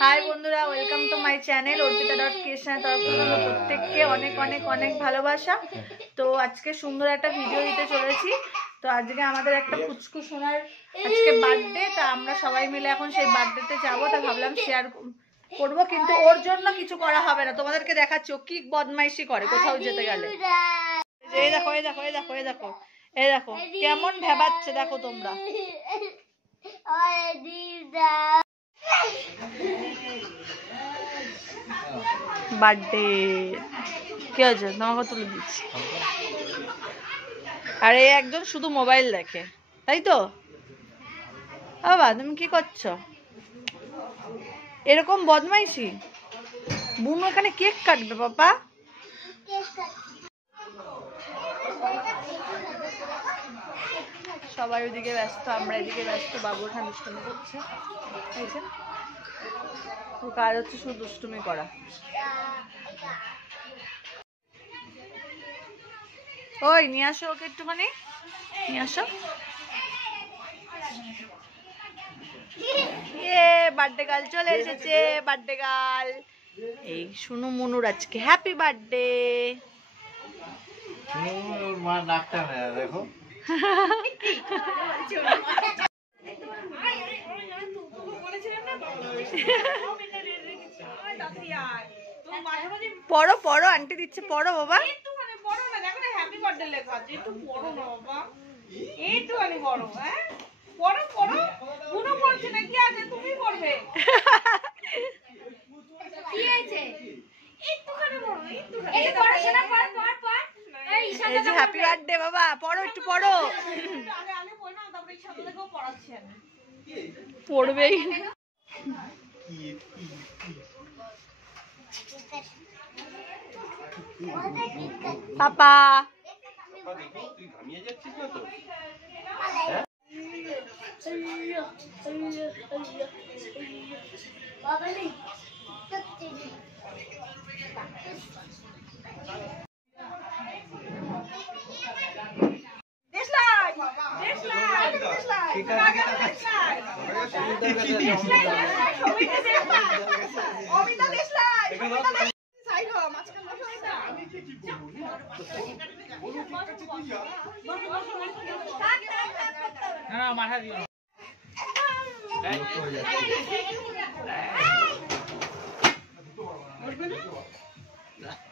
High বন্ধুরা, welcome to my channel অর্পিতা.ক্রিয়েশনের তরফ থেকে প্রত্যেককে অনেক অনেক অনেক ভালোবাসা। তো আজকে সুন্দর একটা ভিডিও দিতে চলেছি। তো আজকে আমাদের একটা পুচকু সোনার আজকে বার্থডে, তা আমরা সবাই মিলে এখন সেই বার্থডেতে যাবো। তা ভাবলাম শেয়ার করবো, কিন্তু ওর জন্য কিছু করা হবে না। তোমাদেরকে দেখাচ্ছি ও কি বদমাইশি করে কোথাও যেতে গেলে। এই দেখো এই দেখো এই দেখো এই দেখো এই দেখো কেমন ভেবাচ্ছে, দেখো তোমরা। বার্থডে কি হয়েছে, তোমাকে তুলে দিচ্ছি। আর এই একজন শুধু মোবাইল দেখে, তাই তো বাবা? তুমি কি করছো এরকম বদমাইশি? বুনু এখানে কেক কাটবে বাবা। সবাই ওইদিকে ব্যস্ত, আমরা এদিকে ব্যস্ত। বাবু এখানে দুষ্টুমি করছে, ওর কাজ হচ্ছে শুধু দুষ্টুমি করা। ওই নিয়ে আসো ওকে, একটুখানি নিয়ে আসো। বার্থডে গার্ল চলে এসেছে, বার্থডে গার্ল। এই শুনু মুনুর আজকে হ্যাপি বার্থডে। দেখো পড়ো পড়ো, আন্টি দিচ্ছে, পড়ো বাবা। হ্যাপি বার্থডে বাবা, পড়ো একটু পড়ো। পড়বেই পাপা।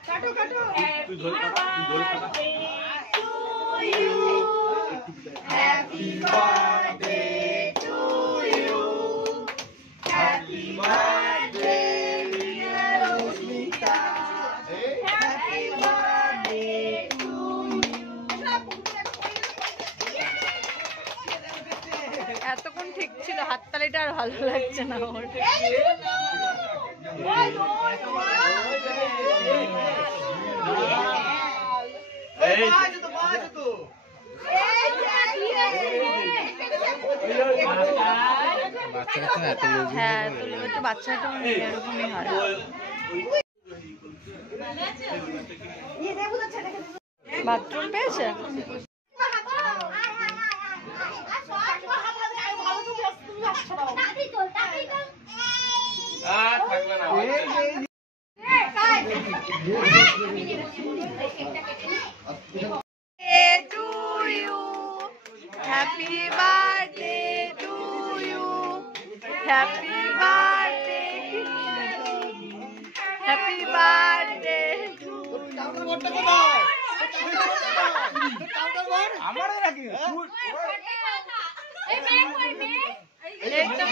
কাটো কাটো। Happy birthday to you. Happy birthday dear Rosmita. Happy birthday to you. এতক্ষণ ঠিক ছিল, হাততালিটা আর ভালো লাগছে না আমার। হ্যাঁ তুলবে তো, বাচ্চাটা এরকমই হয়। বাথরুম পেয়েছে? Happy birthday to you. Happy birthday. Happy birthday to you. আমারে রাখি। এই মেয়ে কই মেয়ে? এই তো